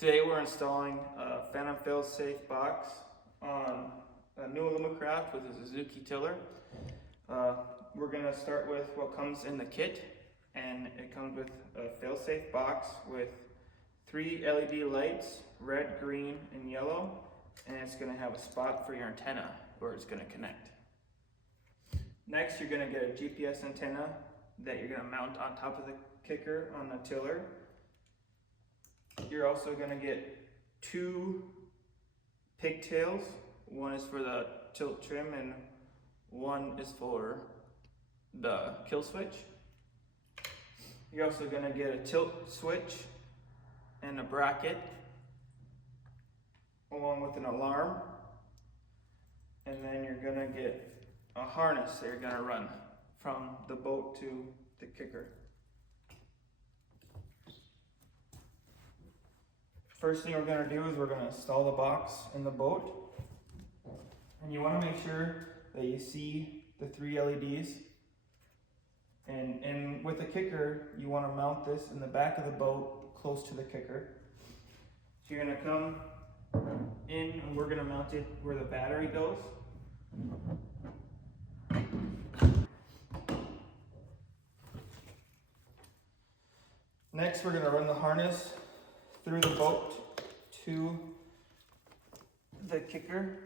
Today we're installing a Fantom fail-safe box on a new Alumacraft with a Suzuki tiller. We're going to start with what comes in the kit, and it comes with a fail-safe box with 3 LED lights, red, green, and yellow, and it's going to have a spot for your antenna where it's going to connect. Next, you're going to get a GPS antenna that you're going to mount on top of the kicker on the tiller. You're also going to get 2 pigtails. One is for the tilt trim and one is for the kill switch. You're also going to get a tilt switch and a bracket along with an alarm. And then you're going to get a harness that you're going to run from the boat to the kicker. First thing we're going to do is we're going to install the box in the boat. And you want to make sure that you see the 3 LEDs. And with the kicker, you want to mount this in the back of the boat close to the kicker. So you're going to come in and we're going to mount it where the battery goes. Next, we're going to run the harness through the boat to the kicker.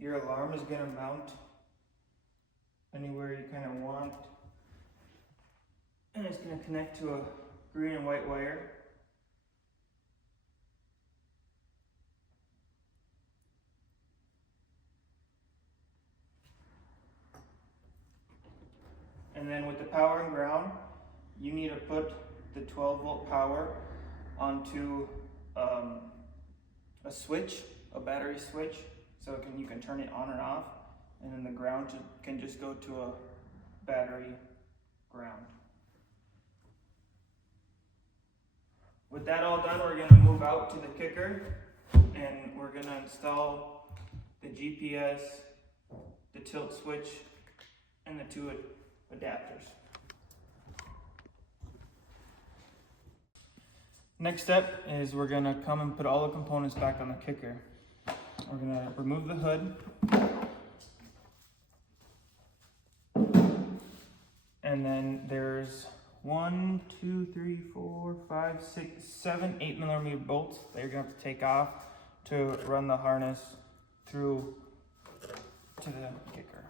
Your alarm is going to mount anywhere you kind of want, and it's going to connect to a green and white wire. And then with the power and ground, you need to put the 12-volt power onto a switch, a battery switch. So you can turn it on and off, and then the ground can just go to a battery ground. With that all done, we're going to move out to the kicker, and we're going to install the GPS, the tilt switch, and the 2 adapters. Next step is we're going to come and put all the components back on the kicker. We're going to remove the hood, and then there's 1, 2, 3, 4, 5, 6, 7, 8mm bolts that you're going to have to take off to run the harness through to the kicker.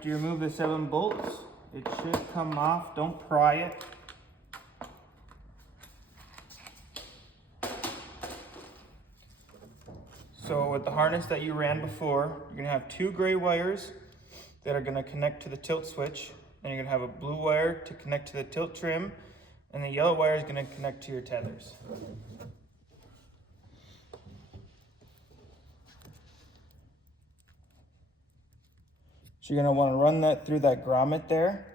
After you remove the 7 bolts, it should come off. Don't pry it. So with the harness that you ran before, you're gonna have 2 gray wires that are gonna connect to the tilt switch. Then you're gonna have a blue wire to connect to the tilt trim, and the yellow wire is gonna connect to your tethers. So you're gonna wanna run that through that grommet there.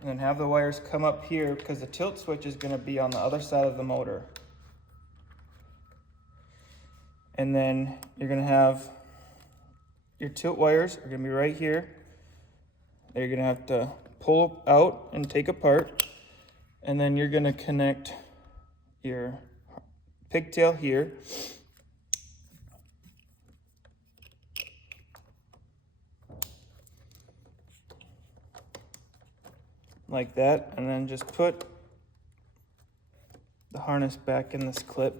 And then have the wires come up here because the tilt switch is gonna be on the other side of the motor. And then you're gonna have your tilt wires are gonna be right here. They're gonna have to pull out and take apart. And then you're gonna connect your pigtail here. Like that, and then just put the harness back in this clip.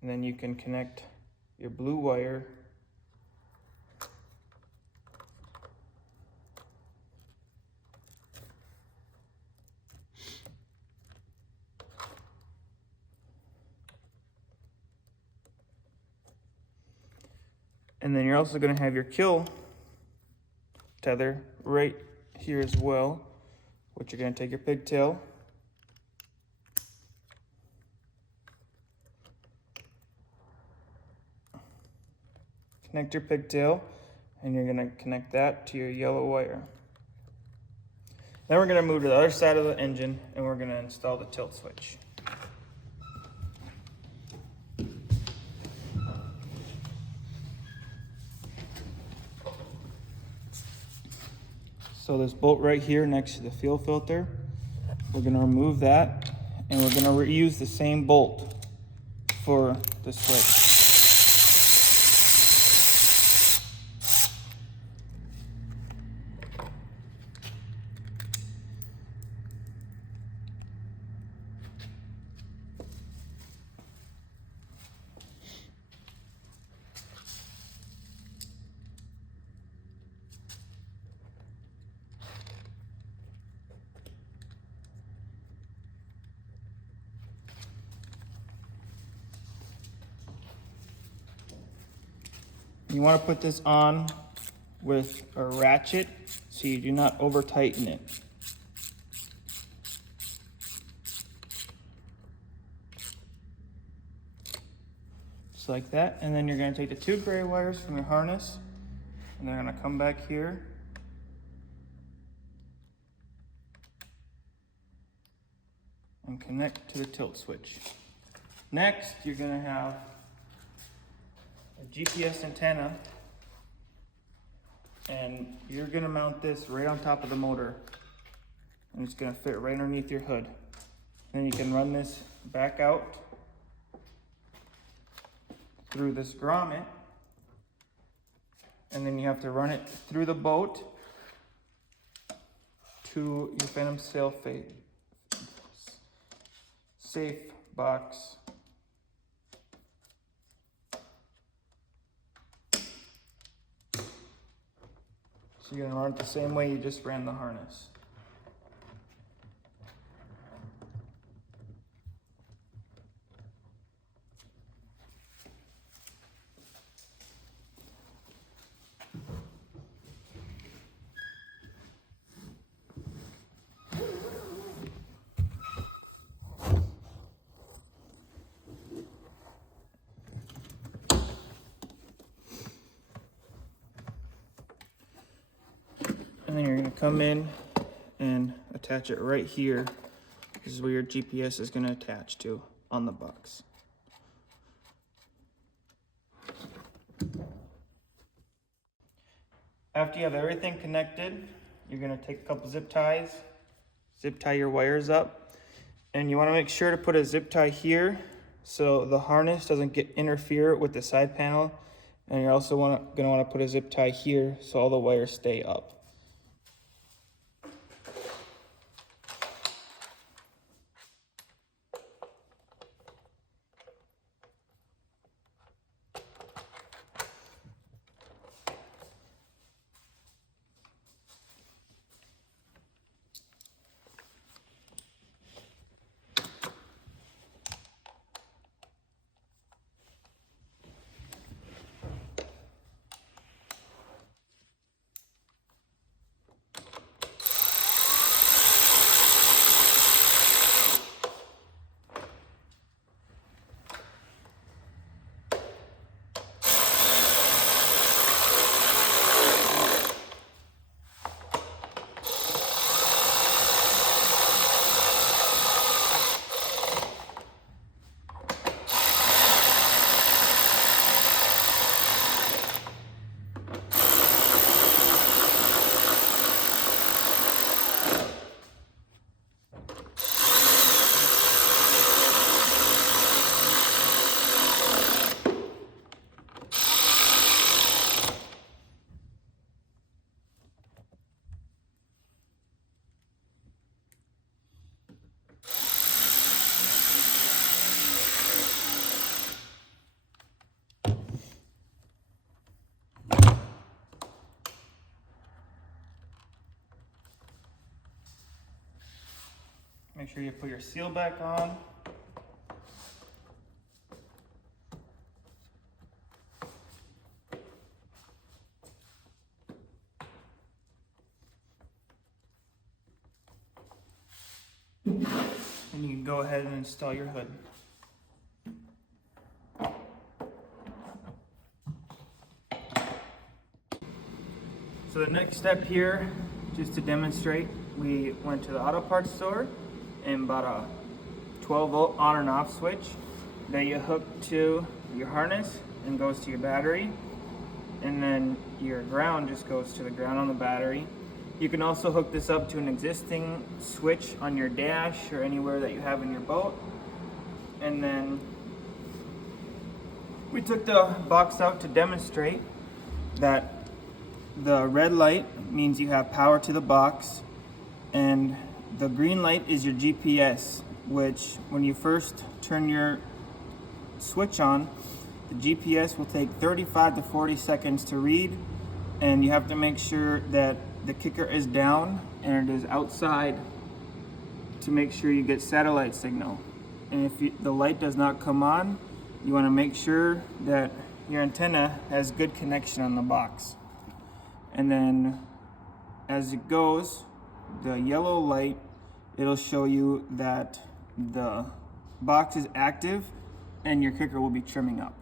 And then you can connect your blue wire and then you're also going to have your kill tether right here as well, which you're going to take your pigtail connect your pigtail, and you're going to connect that to your yellow wire. Then we're going to move to the other side of the engine and we're going to install the tilt switch. So this bolt right here next to the fuel filter, we're going to remove that, and we're going to reuse the same bolt for the switch. You want to put this on with a ratchet so you do not over tighten it. Just like that. And then you're going to take the 2 gray wires from your harness and they're going to come back here. And connect to the tilt switch. Next, you're going to have a GPS antenna, and you're going to mount this right on top of the motor, and it's going to fit right underneath your hood. Then you can run this back out through this grommet, and then you have to run it through the boat to your Fantom safe box. So you're going to run it the same way you just ran the harness. And then you're going to come in and attach it right here. This is where your GPS is going to attach to on the box. After you have everything connected, you're going to take a couple zip ties, zip tie your wires up, and you want to make sure to put a zip tie here so the harness doesn't interfere with the side panel, and you're also going to want to put a zip tie here so all the wires stay up. Make sure you put your seal back on. And you can go ahead and install your hood. So the next step here, just to demonstrate, we went to the auto parts store and bought a 12-volt on and off switch that you hook to your harness and goes to your battery, and then your ground just goes to the ground on the battery. You can also hook this up to an existing switch on your dash or anywhere that you have in your boat. And then we took the box out to demonstrate that the red light means you have power to the box, and the green light is your GPS, which when you first turn your switch on, the GPS will take 35 to 40 seconds to read, and you have to make sure that the kicker is down and it is outside to make sure you get satellite signal. And if the light does not come on, you want to make sure that your antenna has good connection on the box. And then as it goes, the yellow light, it'll show you that the box is active and your kicker will be trimming up.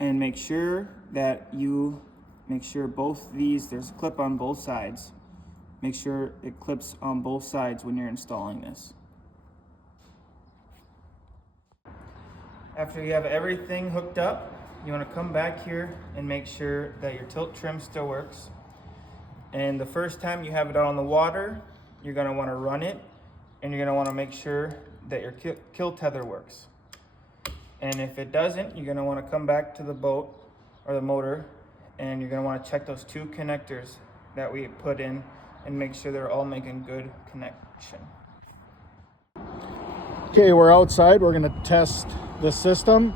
And make sure that you both these, there's a clip on both sides. Make sure it clips on both sides when you're installing this. After you have everything hooked up, you want to come back here and make sure that your tilt trim still works. And the first time you have it out on the water, you're going to want to run it, and you're going to want to make sure that your kill tether works. And if it doesn't, you're going to want to come back to the boat or the motor, and you're going to want to check those two connectors that we put in and make sure they're all making good connection. Okay, we're outside. We're going to test the system.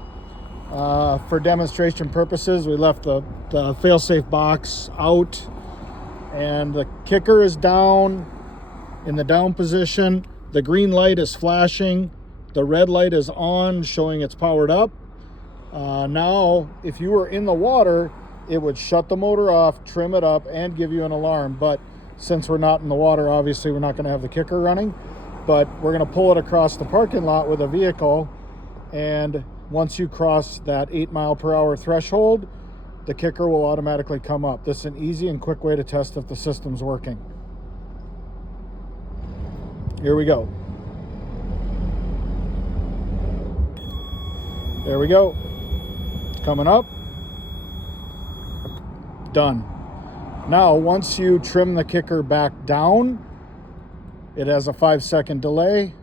For demonstration purposes, we left the fail-safe box out, and the kicker is down in the down position. The green light is flashing. The red light is on, showing it's powered up. Now, if you were in the water, it would shut the motor off, trim it up, and give you an alarm. But since we're not in the water, obviously we're not going to have the kicker running. But we're going to pull it across the parking lot with a vehicle, and once you cross that 8 mile/hour threshold, the kicker will automatically come up. This is an easy and quick way to test if the system's working. Here we go. There we go. It's coming up. Done. Now, once you trim the kicker back down, it has a 5-second delay.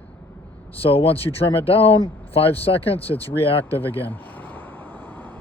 So once you trim it down, 5 seconds, it's reactive again.